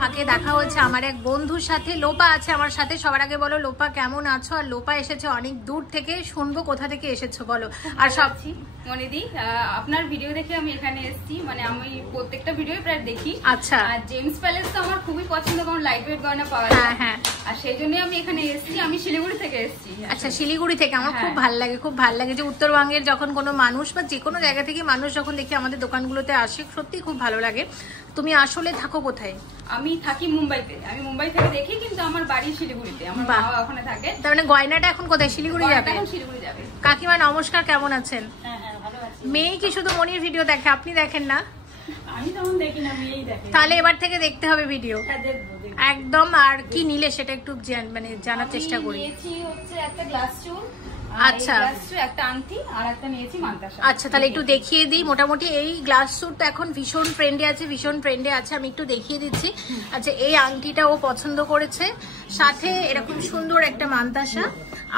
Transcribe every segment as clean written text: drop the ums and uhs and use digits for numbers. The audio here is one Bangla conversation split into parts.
ফাঁকে দেখা হয়েছে আমার এক বন্ধুর সাথে। লোপা আছে আমার সাথে। সবার আগে বলো লোপা কেমন আছো? আর লোপা এসেছে অনেক দূর থেকে, শুনবো কোথা থেকে এসেছো বলো। আর সব মনিদি, আপনার ভিডিও দেখে আমি এখানে এসেছি, মানে আমি প্রত্যেকটা ভিডিও প্রায় দেখি। আচ্ছা। আর জেমস প্যালেস তো আমার খুবই পছন্দ, কারণ লাইট ওয়েট গয়না পাওয়া যায়। হ্যাঁ, আর সেই জন্যই আমি এখানে এসেছি। আমি শিলিগুড়ি থেকে এসেছি। আচ্ছা, শিলিগুড়ি থেকে। আমার খুব ভালো লাগে, খুব ভালো লাগে যে উত্তরবঙ্গের যখন কোনো মানুষ বা যে কোনো জায়গা থেকে মানুষ যখন দেখি আমাদের দোকানগুলোতে আসে, সত্যি খুব ভালো লাগে। তুমি আসলে থাকো কোথায়? আমি থাকি মুম্বাইতে। আমি মুম্বাই থেকে দেখি, কিন্তু আমার বাড়ি শিলিগুড়িতে। আমার মা ওখানে থাকে। তার মানে গয়নাটা এখন কোথায়? শিলিগুড়ি যাবে? এখন শিলিগুড়ি যাবে। কাকিমা নমস্কার, কেমন আছেন? হ্যাঁ, ভালো আছি। মেয়ে কি শুধু মনির ভিডিও দেখে, আপনি দেখেন না? আমি তেমন দেখি না, মেয়েই দেখে। তাহলে এবার থেকে দেখতে হবে ভিডিও একদম। আর কি নিলে সেটা একটু মানে জানার চেষ্টা করি। নিয়েছি হচ্ছে একটা গ্লাস চুল, আচ্ছা, একটা আংটি, আর একটা নিয়েছি মান্তাসা। আচ্ছা, তাহলে একটু দেখিয়ে দিই। মোটামুটি এই গ্লাস স্যুটটা এখন ভীষণ ট্রেন্ডে আছে, ভীষণ ট্রেন্ডে আছে। আমি একটু দেখিয়ে দিচ্ছি। আচ্ছা, এই আংটিটা ও পছন্দ করেছে, সাথে এরকম সুন্দর একটা মান্তাসা,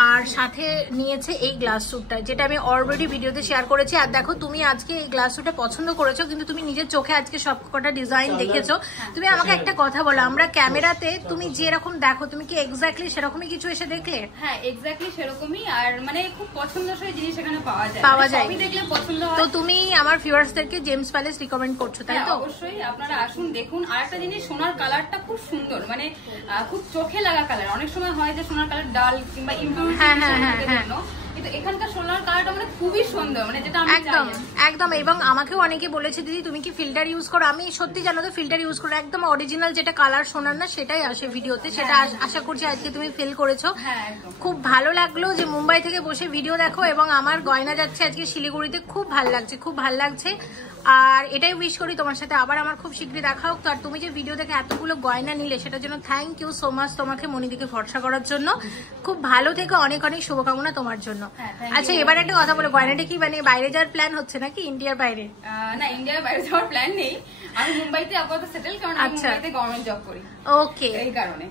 আর সাথে নিয়েছে এই গ্লাস স্যুটটা, যেটা আমি অলরেডি ভিডিওতে শেয়ার করেছি। আর দেখো, তুমি আজকে এই গ্লাস স্যুটটা পছন্দ করেছো, কিন্তু তুমি নিজের চোখে আজকে সবকটা ডিজাইন দেখেছো। তুমি আমাকে একটা কথা বলো, আমরা ক্যামেরাতে তুমি যেরকম দেখো, তুমি কি এক্স্যাক্টলি সেরকমই কিছু এসে দেখলে? হ্যাঁ, এক্স্যাক্টলি সেরকমই। আর মানে খুব পছন্দসই জিনিস এখানে পাওয়া যায়। সবই দেখলে পছন্দ হয়। তো তুমি আমার ভিউয়ার্সদেরকে জেমস প্যালেস রিকমেন্ড করছো, তাই তো? অবশ্যই, আপনারা আসুন, দেখুন। আর একটা জিনিস, সোনার কালারটা খুব সুন্দর, মানে খুব চোখে লাগা কালার। অনেক সময় হয় যে সোনার কালার ডাল কিংবা কিন্তু এখানকার সোনার কালারটা মানে খুবই সুন্দর, মানে যেটা আমি একদম একদম। এবং আমাকেও অনেকে বলেছে, দিদি তুমি কি ফিল্টার ইউজ করো? আমি সত্যি জানো তো ফিল্টার ইউজ করো, একদম অরিজিনাল যেটা কালার সোনার না সেটাই আসে ভিডিওতে। সেটা আশা করছি আজকে তুমি ফিল করেছো। খুব ভালো লাগলো যে মুম্বাই থেকে বসে ভিডিও দেখো, এবং আমার গয়না যাচ্ছে আজকে শিলিগুড়িতে। খুব ভালো লাগছে, খুব ভালো লাগছে। আর এটাই উইশ করি তোমার সাথে আবার আমার খুব শীঘ্রই দেখা হোক। তো আর তুমি যে ভিডিও দেখে এতগুলো গয়না নিলে, সেটার জন্য থ্যাংক ইউ সো মাচ তোমাকে, মনিদিকে ভরসা করার জন্য। খুব ভালো থেকে, অনেক অনেক শুভকামনা তোমার জন্য। আচ্ছা, এবার একটা কথা বলো, গয়নাটা কি মানে বাইরে যাওয়ার প্ল্যান হচ্ছে নাকি ইন্ডিয়ার বাইরে? না, ইন্ডিয়ার বাইরে যাওয়ার প্ল্যান নেই। আমি মুম্বাইতে আপাতত সেটেল, কারণ আমি মুম্বাইতে গভর্নমেন্ট জব করি। ওকে, এই কারণে।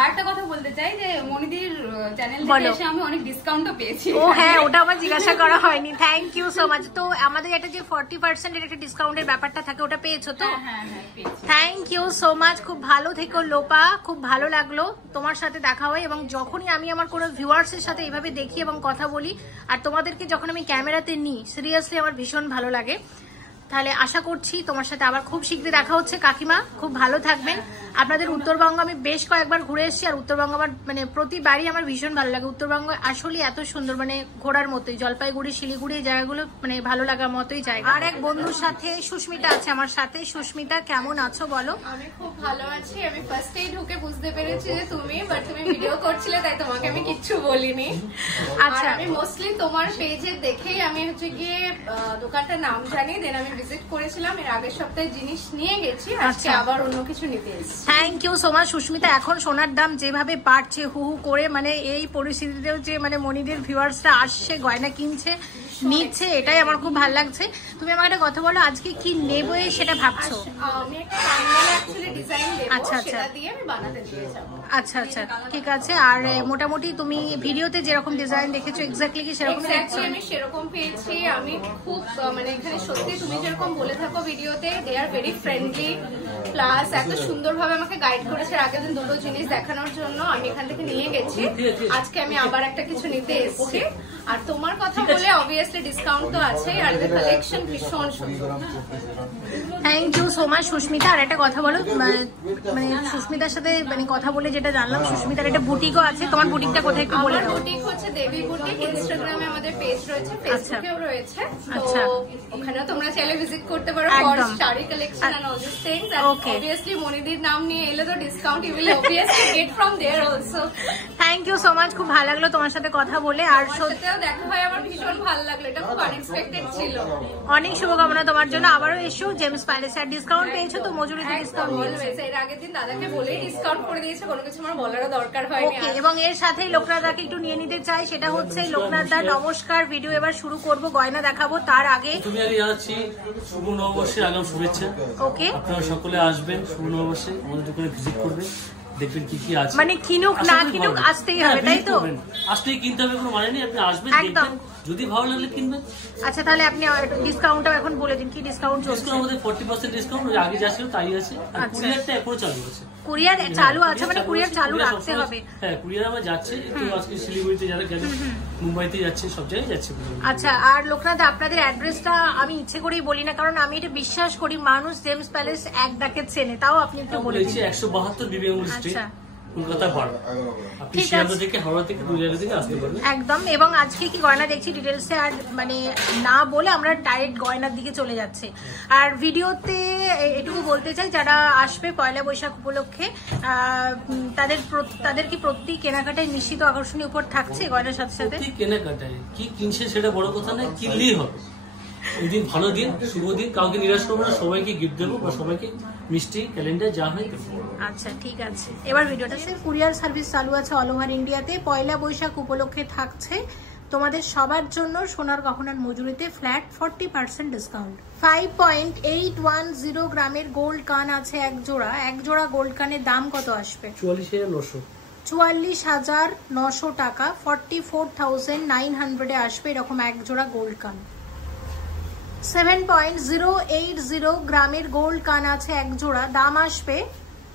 আর একটা কথা বলতে চাই যে মনিদির চ্যানেল থেকে এসে আমি অনেক ডিসকাউন্টও পেয়েছি। ও হ্যাঁ, ওটা আমার জিজ্ঞাসা করা হয়নি। Thank you so much. তো আমাদের একটা যে 40% এর একটা ডিসকাউন্টের ব্যাপারটা থাকে, ওটা পেয়েছো তো? হ্যাঁ, পেয়েছি। Thank you so much. খুব ভালো থেকো লোপা, খুব ভালো লাগলো তোমার সাথে দেখা হয়। এবং যখনই আমি আমার কোনো ভিউয়ার্সের সাথে এইভাবে দেখি এবং কথা বলি, আর তোমাদেরকে যখন আমি ক্যামেরাতে নিই, সিরিয়াসলি আমার ভীষণ ভালো লাগে। তাহলে আশা করছি তোমার সাথে আবার খুব শীঘ্রই দেখা হচ্ছে। কাকিমা খুব ভালো থাকবেন। আপনাদের উত্তরবঙ্গ আমি বেশ কয়েকবার ঘুরে এসেছি, আর উত্তরবঙ্গ আমার মানে প্রতিবারই আমার ভীষণ ভালো লাগে। উত্তরবঙ্গ আসলে এত সুন্দর, মানে ঘোরার মতোই। জলপাইগুড়ি, শিলিগুড়ি এই জায়গাগুলো মানে ভালো লাগার মতোই জায়গা। আর এক বন্ধুর সাথে সুস্মিতা আছে আমার সাথে। সুস্মিতা কেমন আছো বলো? আমি খুব ভালো আছি। আমি ফার্স্টেই ঢুকে বুঝতে পেরেছি যে তুমি ভিডিও করছিলে, তাই তোমাকে আমি কিচ্ছু বলিনি। আচ্ছা, আমি মোস্টলি তোমার পেজে দেখেই আমি হচ্ছে গিয়ে দোকানটার নাম জানি, দেন আমি ভিজিট করেছিলাম। এর আগের সপ্তাহে জিনিস নিয়ে গেছি, আজকে আবার অন্য কিছু নিতে এসেছি। Thank you so much Susmita. এখন সোনার দাম যেভাবে বাড়ছে হু হু করে, মানে এই পরিস্থিতিতেও যে মানে মনিদের ভিউয়ার্সরা আসছে, গয়না কিনছে, নিচ্ছে, এটাই আমার খুব ভালো লাগছে। তুমি আমাকে একটা কথা বলো, আজকে কি নেবে সেটা ভাবছো? আমি একটা কানমালা অ্যাকচুয়ালি ডিজাইন দেব, আচ্ছা, সেটা দিয়ে আমি বানাতে দিয়ে যাব। আচ্ছা আচ্ছা, ঠিক আছে। আর মোটামুটি তুমি ভিডিওতে যেরকম ডিজাইন দেখেছো এক্স্যাক্টলি কি সেরকম পেয়েছো? আমি সেরকম পেয়েছি। আমি খুব মানে এখানে সত্যি তুমি যেরকম বলে থাকো ভিডিওতে, দে আর ভেরি ফ্রেন্ডলি, প্লাস এত সুন্দরভাবে আমাকে গাইড করেছে আগের দিন দুটো জিনিস দেখানোর জন্য। আমি এখান থেকে নিয়ে গেছি, আজকে আমি আবার একটা কিছু নিতে এসেছি। আর তোমার কথা বলে অবভিয়াসলি ডিসকাউন্ট তো আছে, আর এর কালেকশন ভীষণ সুন্দর। Thank you so much Susmita. আর একটা কথা বলো, মানে সুস্মিতার সাথে মানে কথা বলে যেটা জানলাম, সুস্মিতার একটা বুটিকও আছে। তোমার বুটিকটা কোথায় একটু বলে দাও। বুটিক হচ্ছে দেবী বুটিক। ইনস্টাগ্রামে আমাদের পেজ রয়েছে, ফেসবুকেও রয়েছে। আচ্ছা, ওখানেও তোমরা চাইলে ভিজিট করতে পারো for sari collection and all this things. And obviously মনিদির নাম নিয়ে এলে তো discount you will obviously get from there also. Thank you so much. খুব ভালো লাগলো তোমার সাথে কথা বলে। আর সত্যিও দেখা হয় আমার ভীষণ ভালো লাগলো, এটা খুব আনএক্সপেক্টেড ছিল। অনেক শুভকামনা তোমার জন্য। আবারও এসো জেমস প্যালেসে। আর ডিসকাউন্ট পেয়েছো তো? মজুরিতে ডিসকাউন্ট অলওয়েজ। এর আগের দিন দাদাকে বলেই ডিসকাউন্ট করে দিয়েছে, কোনো কিছু আমার বলারও দরকার হয়নি। ওকে, এবং এর সাথেই লোকনাথদাকে একটু নিয়ে নিতে চাই, সেটা হচ্ছে লোকনাথদা নমস্কার। ভিডিও এবার শুরু করব, গয়না দেখাবো। তার আগে তুমি আমি জানাচ্ছি শুভ নববর্ষের আগাম শুভেচ্ছা। ওকে, আপনারা সকলে আসবেন শুভ নববর্ষে, আমাদের দোকানে ভিজিট করবেন। দেখবেন কি কি আছে, মানে কিনুক না কিনুক আসতেই হবে, তাই তো? আসতেই কিনতে হবে, কোনো মানে নেই, আপনি আসবেন দেখবেন, যদি ভালো লাগলে কিনবেন। আচ্ছা তাহলে আপনি ডিসকাউন্টটাও এখন বলে দিন, কি ডিসকাউন্ট চলছে? আমাদের 40% ডিসকাউন্ট আগে যা ছিল তাই আছে, আর কুরিয়ারটা এখনো চালু আছে। কুরিয়ার চালু আছে, মানে কুরিয়ার চালু রাখতে হবে। হ্যাঁ, কুরিয়ার আমরা যাচ্ছে, তো আজকে শিলিগুড়িতে যারা গেল, মুম্বাইতে যাচ্ছে, সব জায়গায় যাচ্ছে। আচ্ছা, আর লোকনাথ আপনাদের অ্যাড্রেসটা আমি ইচ্ছে করেই বলি না, কারণ আমি এটা বিশ্বাস করি মানুষ জেমস প্যালেস এক ডাকে চেনে, তাও আপনি একটু বলে দিন। 172 বিবেকানন্দ স্ট্রিট, কলকাতা 12। আপনি শিয়ালদা থেকে, হাওড়া থেকে, দুই জায়গা থেকে আসতে পারবেন একদম। এবং আজকে কি গয়না দেখছি ডিটেলসে আর মানে না বলে আমরা ডাইরেক্ট গয়নার দিকে চলে যাচ্ছে। আর ভিডিওতে এটুকু বলতে চাই, যারা আসবে পয়লা বৈশাখ উপলক্ষে তাদের কি প্রতি কেনাকাটায় নিশ্চিত আকর্ষণীয় উপর থাকছে গয়নার সাথে সাথে? প্রতি কেনাকাটায় কি কিনছে সেটা বড় কথা নয়, কিনলেই হবে। ওই দিন ভালো দিন, শুভ দিন, কাউকে নিরাশ করবো না, সবাইকে গিফট দেবো বা সবাইকে মিষ্টি, ক্যালেন্ডার যা হয় দেবো। আচ্ছা ঠিক আছে, এবার ভিডিওটা কুরিয়ার সার্ভিস চালু আছে অল ওভার ইন্ডিয়াতে। পয়লা বৈশাখ উপলক্ষে থাকছে তোমাদের সবার জন্য সোনার গহনার মজুরিতে ফ্ল্যাট 40% ডিসকাউন্ট। 5.810 গ্রামের গোল্ড কান আছে এক জোড়া। এক জোড়া গোল্ড কানের দাম কত আসবে? 44,900 টাকা, 44,900 আসবে এরকম এক জোড়া গোল্ড কান। 7.080 গ্রামের গোল্ড কান আছে এক জোড়া, দাম আসবে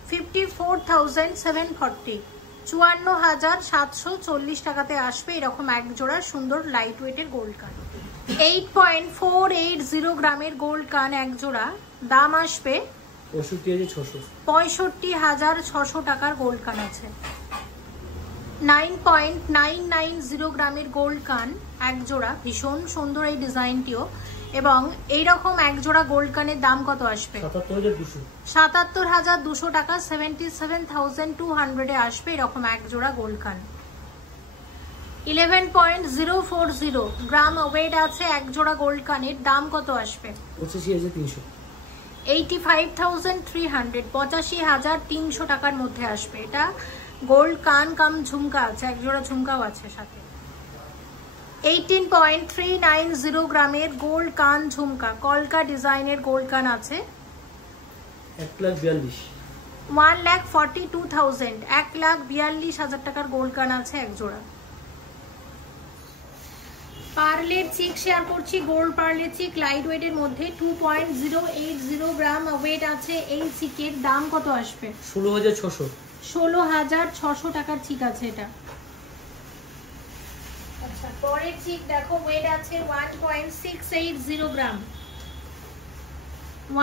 54,740, 54,740 টাকাতে আসবে এরকম এক জোড়া সুন্দর লাইট ওয়েটের গোল্ড কান। 8.480 গ্রামের গোল্ড কান এক জোড়া, দাম আসবে 65,600 টাকার গোল্ড কান আছে। 9.990 গ্রামের গোল্ড কান এক জোড়া, ভীষণ সুন্দর এই ডিজাইনটিও। এবং এইরকম এক জোড়া গোল্ড কানের দাম কত আসবে? 77,200 টাকা, 77,200 আসবে এরকম এক জোড়া গোল্ড কান। 11.040 গ্রাম ওয়েট আছে এক জোড়া গোল্ড কানের, দাম কত আসবে? 85,300, 85,300, 85,300 টাকার মধ্যে আসবে। এটা গোল্ড কান কাম ঝুমকা আছে, এক জোড়া ঝুমকাও আছে সাথে। 18.390 গ্রামের গোল্ড কান ঝুমকা, কলকা ডিজাইনের গোল্ড কান আছে। 1,42,000, 1,42,000 টাকার গোল্ড কান আছে এক জোড়া। পার্লের চিক শেয়ার করছি, গোল্ড পার্লের চিক লাইট ওয়েটের মধ্যে 2.080 গ্রাম ওয়েট আছে এই চিকের, দাম কত আসবে? 16,600, 16,600 টাকার চিক আছে এটা। আচ্ছা, পরের চিক দেখো, ওয়েট আছে 1.680 গ্রাম,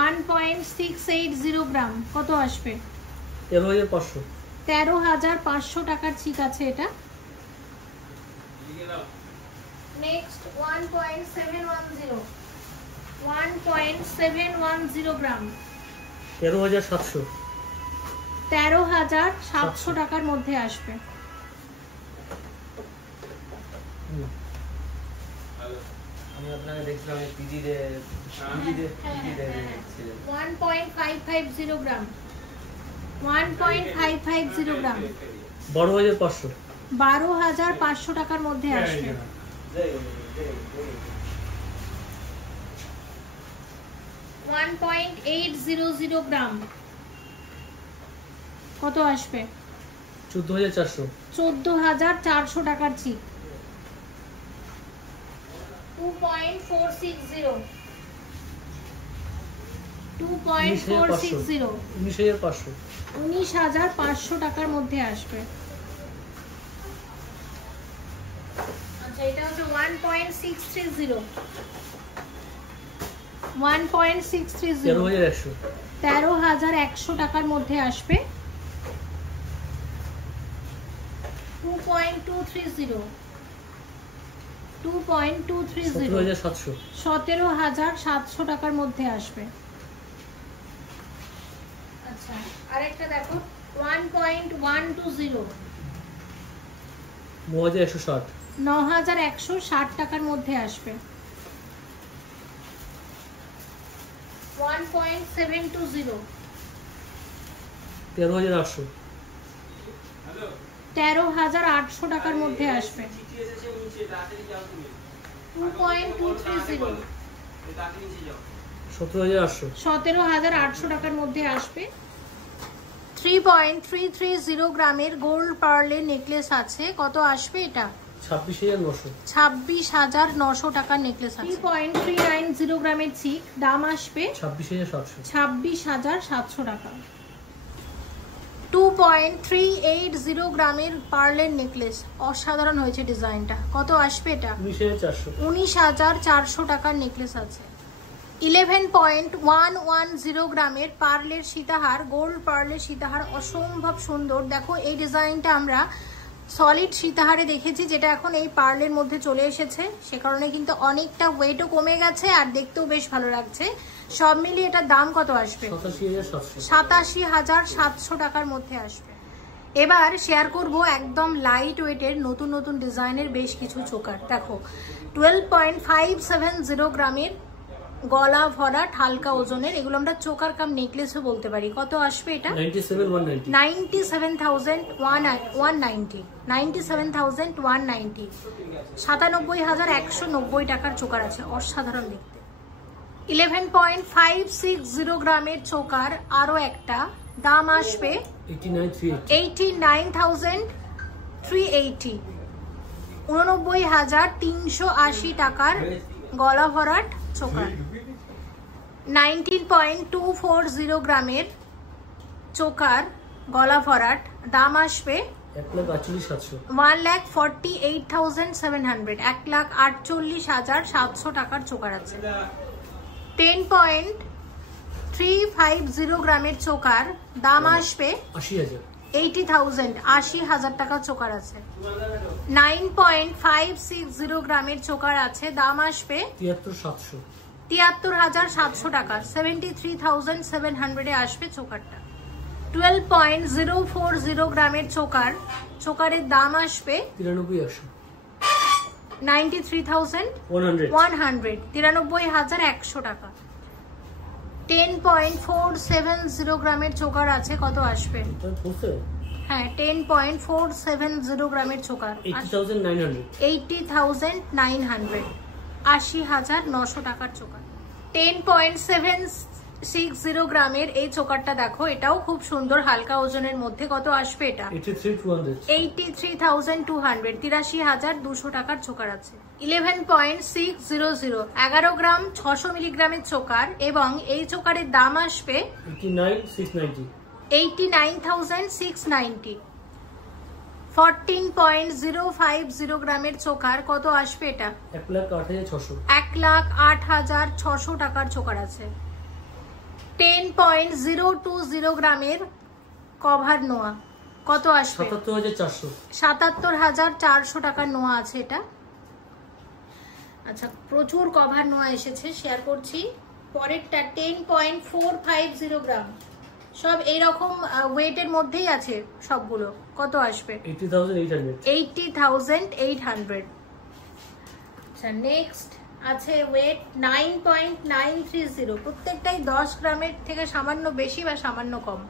1.680 গ্রাম, কত আসবে? 13,500, 13,500 টাকার চিক আছে এটা। নেক্সট 1.710 গ্রাম, 13,700, 13,700 টাকার মধ্যে আসবে। আমি আপনাকে দেখছিলাম পিজি রে 1.550 গ্রাম, 1.550 গ্রাম, 12,500, 12,500 টাকার মধ্যে আসবে। 1.800 গ্রাম, কত আসবে? 14,400, 14,400 টাকার চিপ। 2.460, 2.460, 19,500, 19,500 টাকার মধ্যে আসবে। আচ্ছা, এটা হচ্ছে 1.630, 1.630, 13,100, 13,100 টাকার মধ্যে আসবে। 2.230, 2.230, 17,700, 17,700 টাকার মধ্যে আসবে। আচ্ছা, আরেকটা দেখো 1.120, 9,160, 9,160 টাকার মধ্যে আসবে। 1.720, 13,800, 13,800 টাকার মধ্যে আসবে। 2.230, 17,800, 17,800 টাকার মধ্যে আসবে। 3.330 গ্রামের গোল্ড পার্লের নেকলেস আছে, কত আসবে এটা? 26,900 টাকার নেকলেস আছে। 3.390 গ্রামের চিক, দাম আসবে 26,700 টাকা। 2.380 গ্রামের পার্লের নেকলেস, অসাধারণ হয়েছে ডিজাইনটা, কত আসবে এটা? 19,400 টাকার নেকলেস আছে। 11.110 গ্রামের পার্লের সীতাহার, গোল্ড পার্লের সীতাহার, অসম্ভব সুন্দর। দেখো এই ডিজাইনটা আমরা সলিড সীতাহারে দেখেছি, যেটা এখন এই পার্লের মধ্যে চলে এসেছে, সে কারণে কিন্তু অনেকটা ওয়েটও কমে গেছে আর দেখতেও বেশ ভালো লাগছে। সব মিলিয়ে এটার দাম কত আসবে? 87,700 টাকার মধ্যে আসবে। এবার শেয়ার করব একদম লাইট ওয়েটের নতুন নতুন ডিজাইনের বেশ কিছু চোকার। দেখো 12.570 গ্রামের গলা ভরাট হালকা ওজনের, এগুলো আমরা চোকার কাম নেকলেসও বলতে পারি, কত আসবে এটা? 97,190 97,190 টাকার চোকার আছে, অসাধারণ দেখতে। 11.560 গ্রামের চোকার আরো একটা, দাম আসবে 89,380 89,380 টাকার গলা ভরাট চোকার। 19.240 গ্রামের চোকার গলা ভরাট, দাম আসবে 1,48,700 1,48,700 টাকার চোকার আছে। 10.350 গ্রামের চোকার, দাম আসবে 80,000 টাকার চোকার আছে। 9.560 গ্রামের চোকার আছে, দাম আসবে 73,700 টাকা, 73,700 আসবে চোকারটা। 12.040 গ্রামের চোকার, চোকারের দাম আসবে 93,100 টাকা। 10.470 গ্রামের চোকার আছে, কত আসবে? হ্যাঁ 10.470 গ্রামের চোকার 80,900 80,900 টাকার চোকার। 10.760 গ্রামের এই চোকারটা দেখো, এটাও খুব সুন্দর হালকা ওজনের মধ্যে, কত আসবে এটা? 83,200 83,200 টাকার চোকার আছে। 11.600 11 গ্রাম 600 মিলিগ্রামের চোকার, এবং এই চোকারের দাম আসবে 89,690 14.050 গ্রামের চোকার, কত আসবে এটা? 1,08,600 টাকার চোকার আছে। 10.020 গ্রামের কভার নোয়া, কত আসবে? 77,400 টাকার নোয়া আছে এটা। আচ্ছা, প্রচুর কভার নোয়া এসেছে, শেয়ার করছি। পরেরটা 10.450 গ্রাম, সব এইরকম ওয়েটের মধ্যেই আছে সবগুলো, কত আসবে? 80,800 আচ্ছা, নেক্সট আছে ওয়েট 9.930, প্রত্যেকটাই 10 গ্রামের থেকে সামান্য বেশি বা সামান্য কম,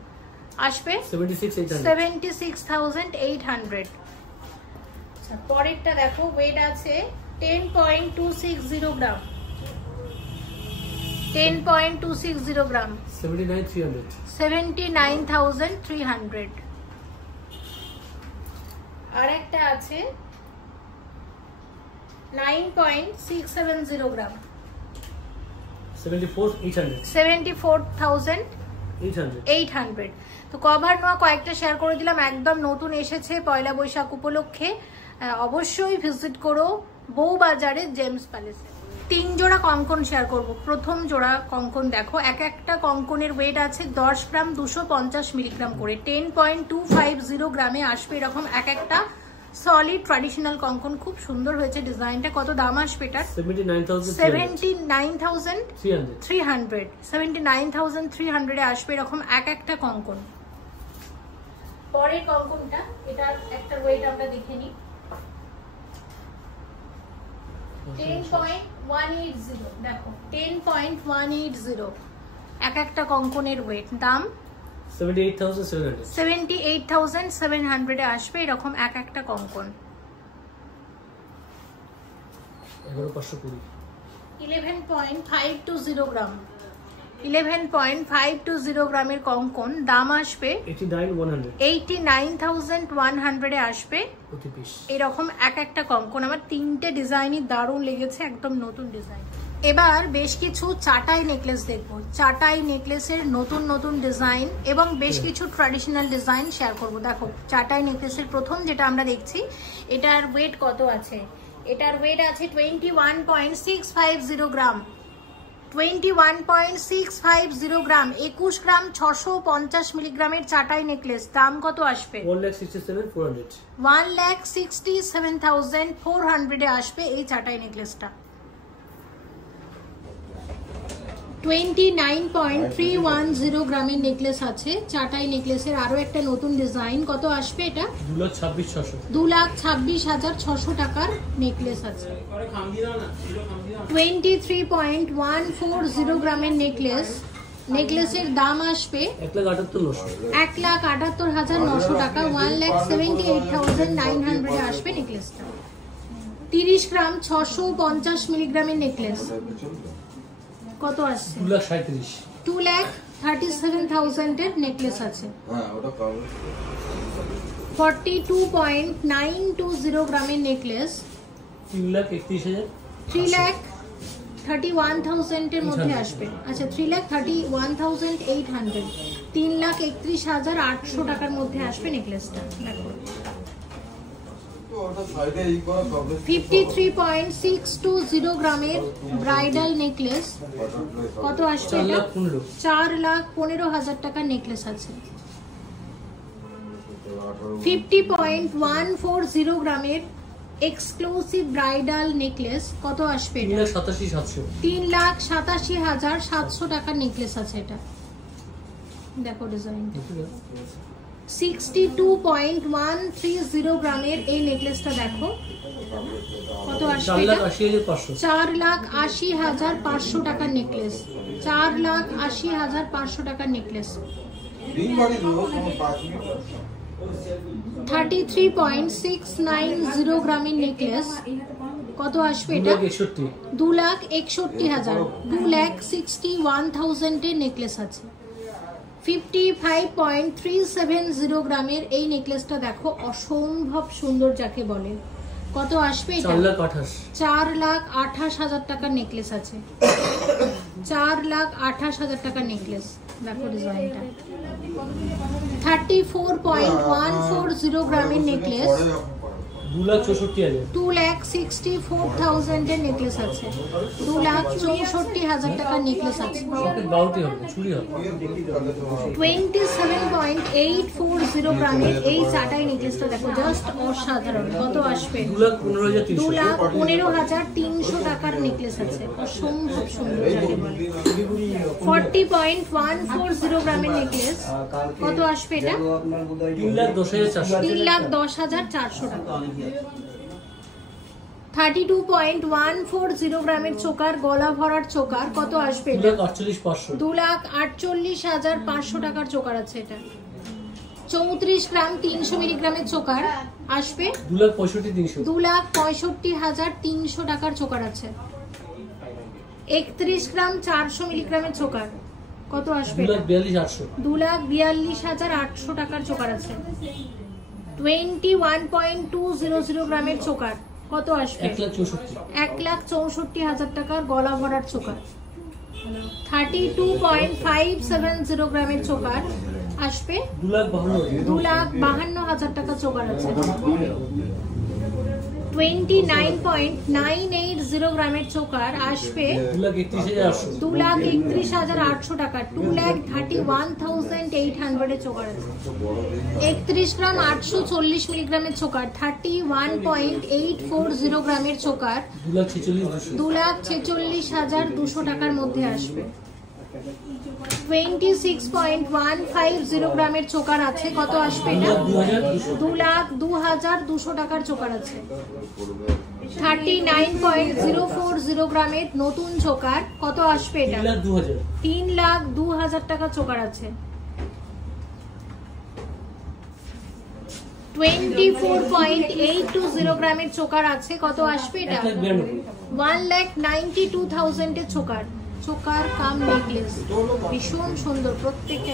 আসবে 76,800। আচ্ছা, পরেরটা দেখো ওয়েট আছে 10.260 গ্রাম 10.260 গ্রাম 79,300। আর একটা আছে 9.670 গ্রাম 74,800। তো কভার নোয়া কয়েকটা শেয়ার করে দিলাম, একদম নতুন এসেছে পয়লা বৈশাখ উপলক্ষে। অবশ্যই ভিজিট করো বউবাজারে জেমস প্যালেসে। 3 জোড়া কঙ্কন শেয়ার করব। প্রথম জোড়া কঙ্কন দেখো, এক একটা কঙ্কনের ওয়েট আছে 10 গ্রাম 250 মিলিগ্রাম করে। 10.250 গ্রামে আসবে এরকম এক একটা সলিড ট্র্যাডিশনাল কঙ্কন, খুব সুন্দর হয়েছে ডিজাইনটা। কত দাম আসবে এটার? 79,300 79,300 আসবে এরকম এক একটা কঙ্কন। পরের কঙ্কনটা, এটার একটা ওয়েট আমরা দেখে নিই। 10.180 দেখো 10.180 এক একটা কঙ্কনের ওয়েট, দাম 78,700 আসবে এরকম এক একটা কঙ্কন। 11.520 গ্রাম 11.520 গ্রামের কঙ্কন, দাম আসবে 89,100 আসবে এরকম একটা কঙ্কন। আমার 3টে ডিজাইনই দারুণ লেগেছে, একদম নতুন ডিজাইন। এবার বেশ কিছু চাটাই নেকলেস দেখবো। চাটাই নেকলেসের নতুন নতুন ডিজাইন এবং বেশ কিছু ট্র্যাডিশনাল ডিজাইন শেয়ার করবো। দেখো চাটাই নেকলেসের প্রথম যেটা আমরা দেখছি, এটার ওয়েট কত আছে? এটার ওয়েট আছে 21.650 গ্রাম। 21.650 গ্রাম, 21 গ্রাম 650 মিলিগ্রামের চাটাই নেকলেস। দাম কত আসবে? 1,67,400 আসবে এই চাটাই নেকলেসটা। 29.310 গ্রামের নেকলেস আছে চাটাই নেকলেসের। আরো একটা নতুন ডিজাইন, কত আসবে এটা? 2,26,600 টাকার নেকলেস আছে। 23.140 গ্রামের নেকলেস। নেকলেসের দাম আসবে 1,78,900 টাকা। 1,78,900 আসবে নেকলেসটা। 30 গ্রাম 650 মিলিগ্রামের নেকলেস কত আসছে? 2,37,000 এর নেকলেস আছে। 42.920 গ্রামের নেকলেস 3,31,000 এর মধ্যে আসবে। আচ্ছা 3,31,800, 3,31,800 টাকার মধ্যে আসবে নেকলেসটা। দেখো 53.620 গ্রামের ব্রাইডাল নেকলেস কত আসবে? 4,15,000 টাকার নেকলেস আছে। 50.140 গ্রামের এক্সক্লুসিভ ব্রাইডাল নেকলেস কত আসবে? 3,87,700 টাকার নেকলেস আছে এটা। দেখো ডিজাইন। 62.130 গ্রামের এই নেকলেসটা দেখো কত আসবে? 4,80,500 টাকার নেকলেস। 4,80,500 টাকার নেকলেস। 33.690 গ্রামের নেকলেস কত আসবে এটা? 2,61,000, 2,61,000 এর নেকলেস আছে। 55.370 গ্রামের এই নেকলেসটা দেখো, অসম্ভব সুন্দর যাকে বলে। কত আসবে এটা? 4,28,000 টাকার নেকলেস আছে। 4,28,000 টাকার নেকলেস। দেখো ডিজাইনটা। 34.140 গ্রামের নেকলেস 2,64,000 এর নেকলেস আছে। 2,64,000 টাকার নেকলেস আছে। 27.840 গ্রামের এই চাটাই নেকলেসটা দেখো, জাস্ট অসাধারণ। কত আসবে? 2,15,300 টাকার নেকলেস আছে, অসম্ভব সুন্দর যাকে বলে। 40.140 গ্রামের নেকলেস কত আসবে এটা? 3,10,400 টাকা। 32.140 গ্রামের চোকার, গলা ভরার চোকার কত আসবে? 2,48,500 টাকার চোকার আছে এটা। 34 গ্রাম 300 মিলিগ্রামের চোকার আসবে 2,65,300 টাকার চোকার আছে। 31 গ্রাম 400 মিলিগ্রামের চোকার কত আসবে? 2,42,800 টাকার চোকার আছে। 21.200 গ্রামের চোকার কত আসবে? 1,64,000 টাকার গলা ভরার চোকার। 32.570 গ্রামের চোকার আসবে 2,52,000 টাকা চোকার আছে। 29.980 গ্রামের চোকার আসবে 2,31,800 টাকা। 2,31,800 এর চোকার আছে। 31 গ্রাম 840 মিলিগ্রামের চোকার, 31.840 গ্রামের চোকার 2,46,200 টাকার মধ্যে আসবে। 26.150 গ্রামের চোকার আছে কত আসবে এটা? 2,02,200 টাকার চোকার আছে। 39.040 গ্রামের নতুন চোকার কত আসবে এটা? 3,02,000 টাকা চোকার আছে। 24.820 গ্রামের চোকার আছে কত আসবে এটা? 1,92,000 এর চোকার। চোকার কাম নেকলেস, ভীষণ সুন্দর প্রত্যেকটা।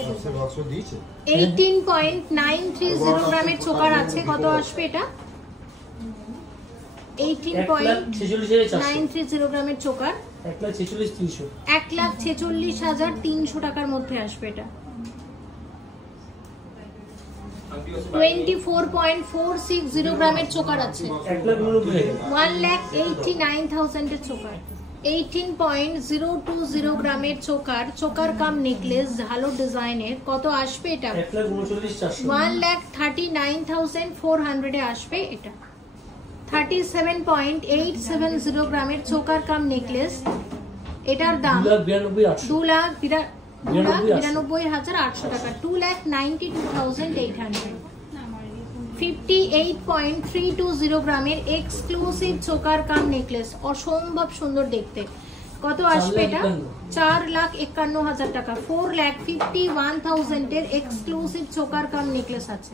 18.930 গ্রামের চোকার আছে, কত আসবে এটা? 18.930 গ্রামের চোকার 1,46,300 টাকার মধ্যে আসবে এটা। 24.460 গ্রামের চোকার আছে, 1,89,000 এর চোকার। 18.020 গ্রামের চোকার, চোকার কাম নেকলেস ঝালো ডিজাইনের, কত আসবে এটা? 1,39,400 এ আসবে এটা। 37.870 গ্রামের চোকার কাম নেকলেস, এটার দাম 2,92,800 টাকা, 2,92,800। 58.320 গ্রামের এক্সক্লুসিভ চোকার কাম নেকলেস, অসম্ভব সুন্দর দেখতে, কত আসবে এটা? 4,51,000 টাকা, 4,51,000 এর এক্সক্লুসিভ চোকার কাম নেকলেস আছে।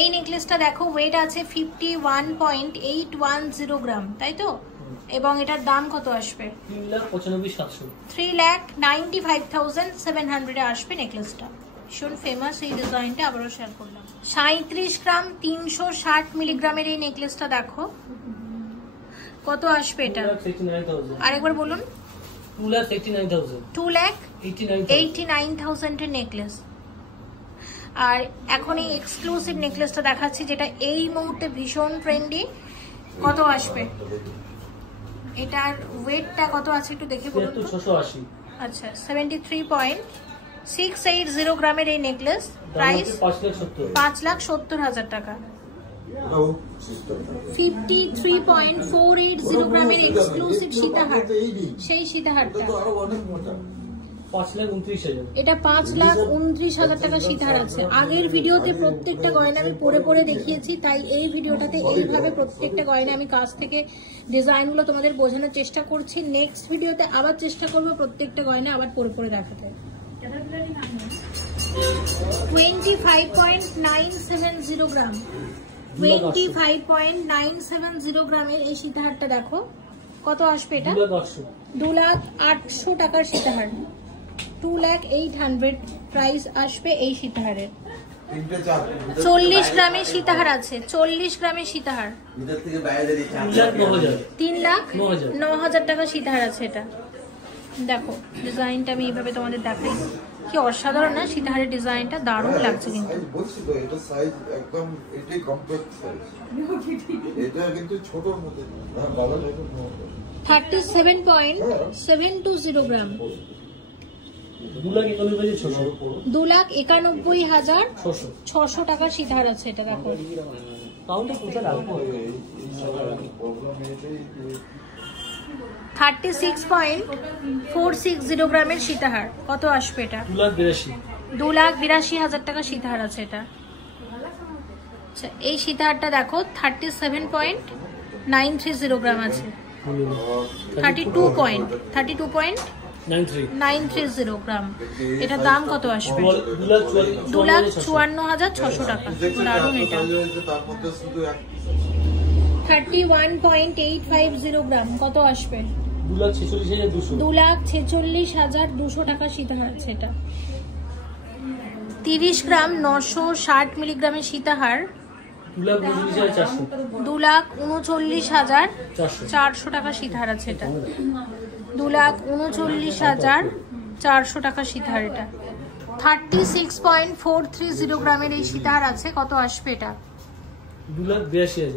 এই নেকলেসটা দেখো ওয়েট আছে 51.810 গ্রাম, তাই তো? এবং এটার দাম কত আসবে? 3,95,700 এ আসবে নেকলেসটা। ভীষণ ফেমাস এই ডিজাইনটা, আবারও শেয়ার করলাম। 37 গ্রাম 360 মিলিগ্রামের এই নেকলেসটা দেখো, কত আসবে এটা? আরেকবার বলুন। 2,89,000 এর নেকলেস। আর এখন এই এক্সক্লুসিভ নেকলেসটা দেখাচ্ছি, যেটা এই মুহূর্তে ভীষণ ট্রেন্ডি, কত আসবে? এটার ওয়েটটা কত আছে একটু দেখে বলুন তো। 680। আচ্ছা, 73.680 গ্রামের এই নেকলেস, প্রাইস 5,70,000 টাকা। 53.480 গ্রামের এক্সক্লুসিভ সীতাহার, সেই সীতাহারটা, এটা 5,29,000 টাকা সীতাহার আছে। আগের ভিডিওতে প্রত্যেকটা গয়না আমি পরে পরে দেখিয়েছি, তাই এই ভিডিওটাতে এইভাবে প্রত্যেকটা গয়না আমি কাছ থেকে ডিজাইনগুলো তোমাদের বোঝানোর চেষ্টা করছি। নেক্সট ভিডিওতে আবার চেষ্টা করবো প্রত্যেকটা গয়না আবার পরে পরে দেখাতে। 25.970 গ্রাম, 25.970 গ্রামের এই সীতাহারটা দেখো, কত আসবে এটা? 2,08,000 টাকার সীতাহার, 2,08,000 প্রাইস আসবে এই সীতাহারের। 40 গ্রামের সীতাহার আছে, 40 গ্রামের সীতাহার 3,09,000 টাকা সীতাহার আছে। এটা দেখো ডিজাইনটা আমি এইভাবে তোমাদের দেখাই, কি অসাধারণ না সীতাহারের ডিজাইনটা, দারুণ লাগছে কিন্তু। 37.720 গ্রাম, 2,91,600 টাকা সীতাহার আছে। এটা দেখো 36.460 গ্রামের সীতাহার, কত আসবে এটা? 2,82,000 টাকা সীতাহার আছে এটা। আচ্ছা, এই সীতাহারটা দেখো 37.930 গ্রাম আছে, 32.930 গ্রাম। এটার দাম কত আসবে? 2,54,600 টাকা, দারুণ এটা। 31.850 গ্রাম, কত আসবে? 2,46,200 টাকা সীতাহার আছে এটা। 30 গ্রাম 960 মিলিগ্রামের সীতাহার, 2,39,400 টাকা সীতাহার আছে এটা। 2,39,400 টাকা সীতাহার এটা। 36.430 গ্রামের এই সীতাহার আছে, কত আসবে এটা?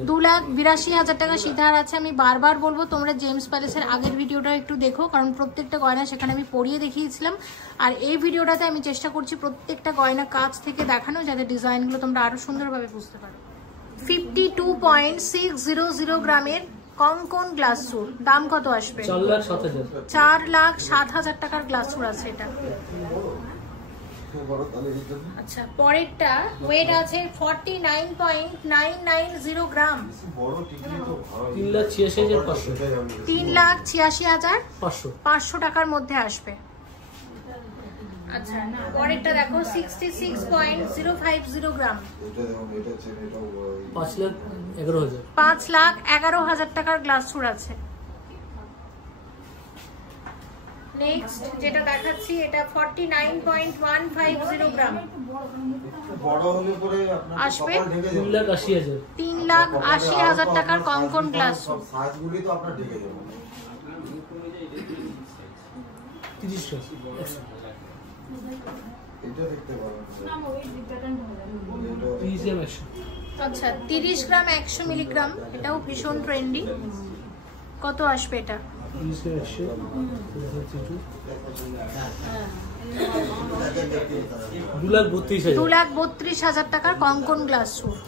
2,82,000 টাকা সীতাহার আছে। আমি বারবার বলবো তোমরা জেমস প্যালেসের আগের ভিডিওটা একটু দেখো, কারণ প্রত্যেকটা গয়না সেখানে আমি পরিয়ে দেখিয়েছিলাম। আর এই ভিডিওটাতে আমি চেষ্টা করছি প্রত্যেকটা গয়না কাছ থেকে দেখানো, যাতে ডিজাইনগুলো তোমরা আরো সুন্দরভাবে বুঝতে পারো। 52.600 গ্রামের কঙ্কন গ্লাস চুর, দাম কত আসবে? 4,07,000 টাকার গ্লাস চুর আছে এটা। আচ্ছা, পরেরটা ওয়েট আছে 49.990 গ্রাম, 3,86,500 টাকার মধ্যে আসবে। আচ্ছা, পরেরটা দেখো 66.050 গ্রাম, 5,11,000 টাকার গ্লাস চুর আছে। নেক্সট যেটা দেখাচ্ছি এটা 49.150 গ্রাম আসবে 3,80,000 টাকার কঙ্কন গ্লাস। আচ্ছা 30 গ্রাম 100 মিলিগ্রাম, এটাও ভীষণ ট্রেন্ডি। কত আসবে এটা? 2,32,000 টাকার কঙ্কন গ্লাস স্যুট।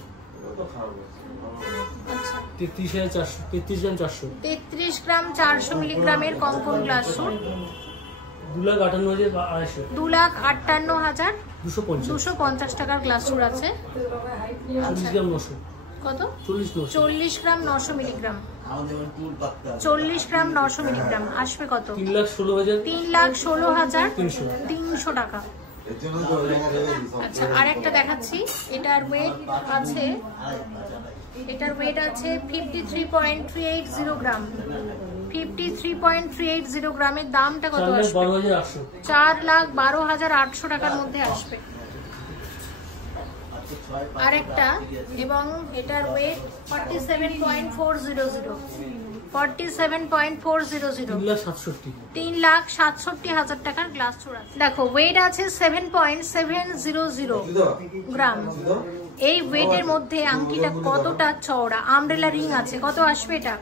33 গ্রাম 400 মিলিগ্রামের কঙ্কন গ্লাস স্যুট 2,58,250 টাকার গ্লাস স্যুট আছে। কত? 40 গ্রাম 900 মিলিগ্রাম, 40 গ্রাম 900 মিলিগ্রাম আসবে কত? 3,16,300 টাকা। আচ্ছা আর একটা দেখাচ্ছি, এটার ওয়েট আছে 53.380 গ্রাম। 53.380 গ্রামের দামটা কত আসবে? 4,12,800 টাকার মধ্যে আসবে। আরেকটা, এবং এটার ওয়েট 47.400 3,67,000 টাকার গ্লাস চূড়া। দেখো ওয়েট আছে 7.700 গ্রাম। এই ওয়েটের মধ্যে আংটিটা কতটা চওড়া, আমব্রেলা রিং আছে, কত আসবে এটা?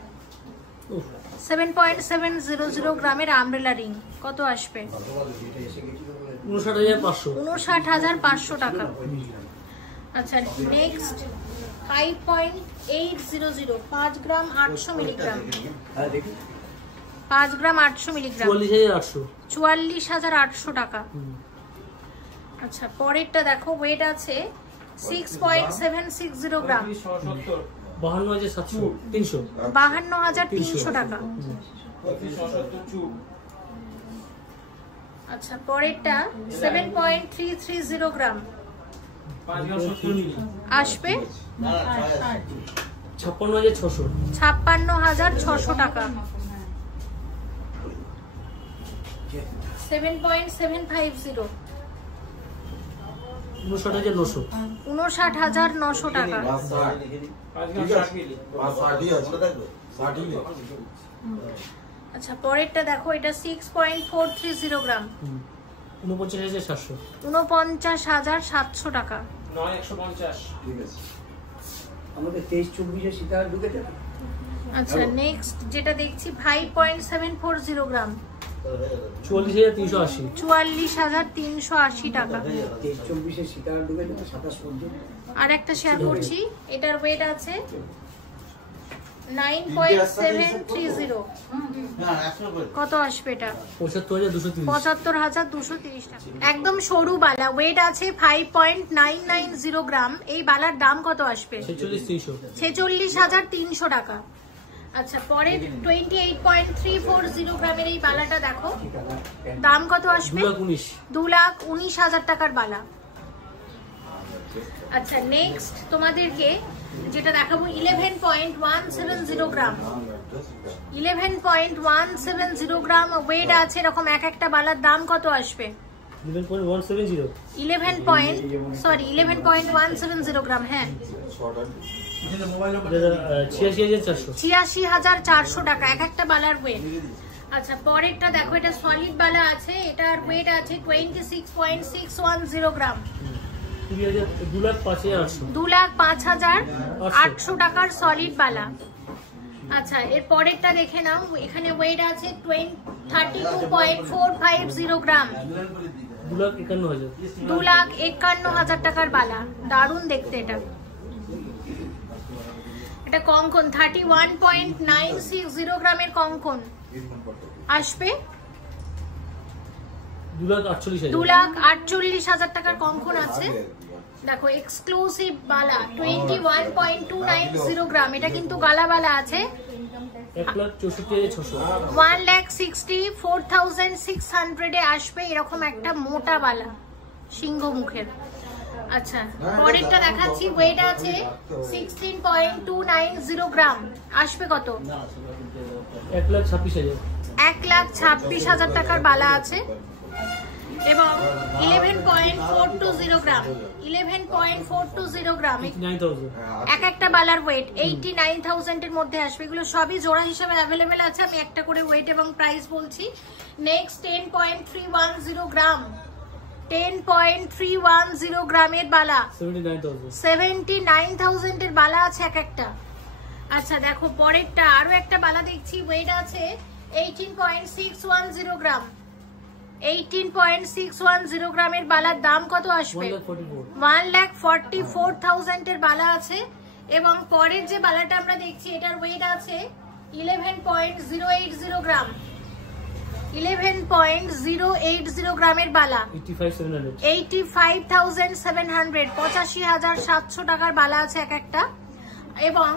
7.700 গ্রামের আমব্রেলা রিং কত আসবে? 59,500 টাকা। আচ্ছা নেক্সট 5.800 5 গ্রাম 800 মিলিগ্রাম, 5 গ্রাম 800 মিলিগ্রাম 44,800 টাকা। আচ্ছা পরেরটা দেখো, ওয়েট আছে 6.760 গ্রাম, 52,300 টাকা। আচ্ছা পরেরটা 7.330 গ্রাম আসবে 56,600 টাকা। 7.750 59,900 টাকা। আচ্ছা পরেরটা দেখো, এটা 6.430 গ্রাম 49,700 টাকা। আচ্ছা নেক্সট যেটা দেখছি 5.740 গ্রাম 44,380 টাকা। আর একটা শেয়ার করছি, এটার ওয়েট আছে 9.730 কত আসবে এটা? 75,230 টাকা। একদম সরু বালা, ওয়েট আছে 5.990 গ্রাম। এই বালার দাম কত আসবে? 46,300 টাকা। আচ্ছা পরে 28.340 গ্রামের এই বালাটা দেখো, দাম কত আসবে? 2,19,000 টাকার বালা। আচ্ছা নেক্সট তোমাদেরকে যেটা দেখাবো 11.170 গ্রাম 11.170 গ্রাম ওয়েট আছে এরকম একটা বালার দাম কত আসবে? 11.170 গ্রাম। হ্যাঁ 86,400 টাকা একটা বালার ওয়েট। আচ্ছা পরেরটা দেখো, এটা সলিড বালা আছে, এটার ওয়েট আছে 26.610 গ্রাম 2,05,800 টাকার সলিড বালা। আচ্ছা এর পরেরটা দেখে নাও, এখানে ওয়েট আছে 32.450 গ্রাম 2,51,000 টাকার বালা। দারুণ দেখতে এটা। এটা কঙ্কন 31.960 গ্রামের কঙ্কন আসবে 2,48,000 টাকার কঙ্কন আছে। দেখো এক্সক্লুসিভ বালা 21.290 গ্রাম, এটা কিন্তু গালা বালা আছে 1,64,600 এ আসবে এরকম একটা মোটা বালা সিংহ মুখের। আচ্ছা পরেরটা দেখাচ্ছি, ওয়েট আছে 16.290 গ্রাম আসবে কত? 1,26,000 1,26,000 টাকার বালা আছে এবং 11.420 গ্রাম 11.420 গ্রাম এক একটা বালার ওয়েট 89,000 এর মধ্যে আসবে। এগুলো সবই জোড়া হিসেবে অ্যাভেলেবেল আছে, আমি একটা করে ওয়েট এবং প্রাইস বলছি। নেক্সট 10.310 গ্রাম 10.310 গ্রামের বালা 79,000 এর বালা আছে এক একটা। আচ্ছা দেখো পরেরটা আরো একটা বালা দেখছি, ওয়েট আছে 18.610 গ্রাম 18.610 গ্রামের বালার দাম কত আসবে? 1,44,000 এর বালা আছে। এবং পরের যে বালাটা আমরা দেখছি এটার ওয়েট আছে 11.080 গ্রাম 11.080 গ্রামের বালা 85,700 85,700 টাকার বালা আছে এক একটা। এবং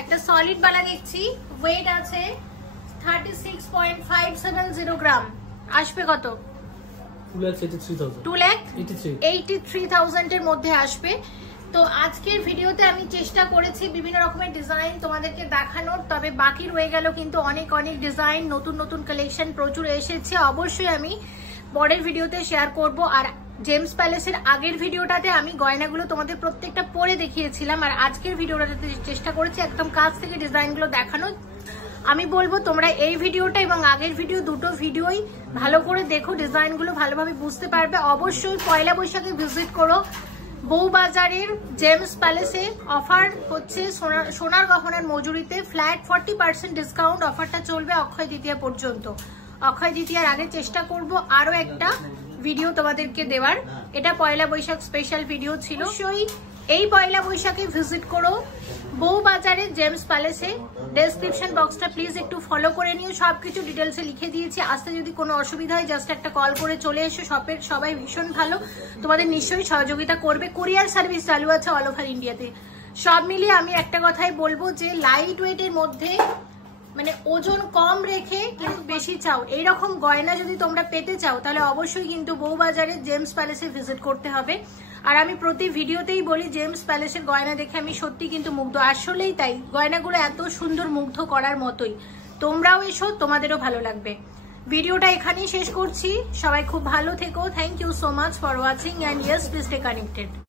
একটা সলিড বালা দেখছি, ওয়েট আছে 36.570 গ্রাম, আসবে কত? 2,83,000 এর মধ্যে আসবে। তো আজকের ভিডিওতে আমি চেষ্টা করেছি বিভিন্ন রকমের ডিজাইন তোমাদেরকে দেখানোর, তবে বাকি রয়ে গেল কিন্তু অনেক অনেক ডিজাইন, নতুন নতুন কালেকশন প্রচুর এসেছে, অবশ্যই আমি পরের ভিডিওতে শেয়ার করব। আর জেমস প্যালেসের আগের ভিডিওটাতে আমি গয়নাগুলো তোমাদের প্রত্যেকটা পরে দেখিয়েছিলাম, আর আজকের ভিডিওটাতে চেষ্টা করেছি একদম কাছ থেকে ডিজাইনগুলো দেখানো। আমি বলবো তোমরা এই ভিডিওটা এবং আগের ভিডিও দুটো ভিডিওই ভালো করে দেখো, ডিজাইনগুলো ভালোভাবে বুঝতে পারবে। অবশ্যই পয়লা বৈশাখে ভিজিট করো বউবাজারের জেমস প্যালেসে। অফার হচ্ছে সোনার গহনার মজুরিতে ফ্ল্যাট 40% ডিসকাউন্ট, অফারটা চলবে অক্ষয় তৃতীয়া পর্যন্ত। অক্ষয় তৃতীয়ার আগে চেষ্টা করব আরো একটা ভিডিও তোমাদেরকে দেওয়ার, এটা পয়লা বৈশাখ স্পেশাল ভিডিও ছিল। অবশ্যই এই পয়লা বৈশাখে ভিজিট করো বউবাজারের জেমস প্যালেসে। ডেসক্রিপশন বক্সটা প্লিজ একটু ফলো করে নিও, সবকিছু ডিটেলসে লিখে দিয়েছি। আসতে যদি কোনো অসুবিধা হয় জাস্ট একটা কল করে চলে এসো। শপের সবাই ভীষণ ভালো, তোমাদের নিশ্চয়ই সহযোগিতা করবে। কুরিয়ার সার্ভিস চালু আছে অল ওভার ইন্ডিয়াতে। সব মিলিয়ে আমি একটা কথাই বলবো যে লাইট ওয়েটের মধ্যে মানে ওজন কম রেখে কিন্তু বেশি চাও এইরকম গয়না যদি তোমরা পেতে চাও তাহলে অবশ্যই কিন্তু বউবাজারের জেমস প্যালেসে ভিজিট করতে হবে। আর আমি প্রতি ভিডিওতেই বলি জেমস প্যালেসের গয়না দেখে আমি সত্যি কিন্তু মুগ্ধ, আসলেই তাই, গয়নাগুলো এত সুন্দর, মুগ্ধ করার মতোই। তোমরাও এসো, তোমাদেরও ভালো লাগবে। ভিডিওটা এখানেই শেষ করছি, সবাই খুব ভালো থেকো। Thank you so much for watching and yes please stay connected.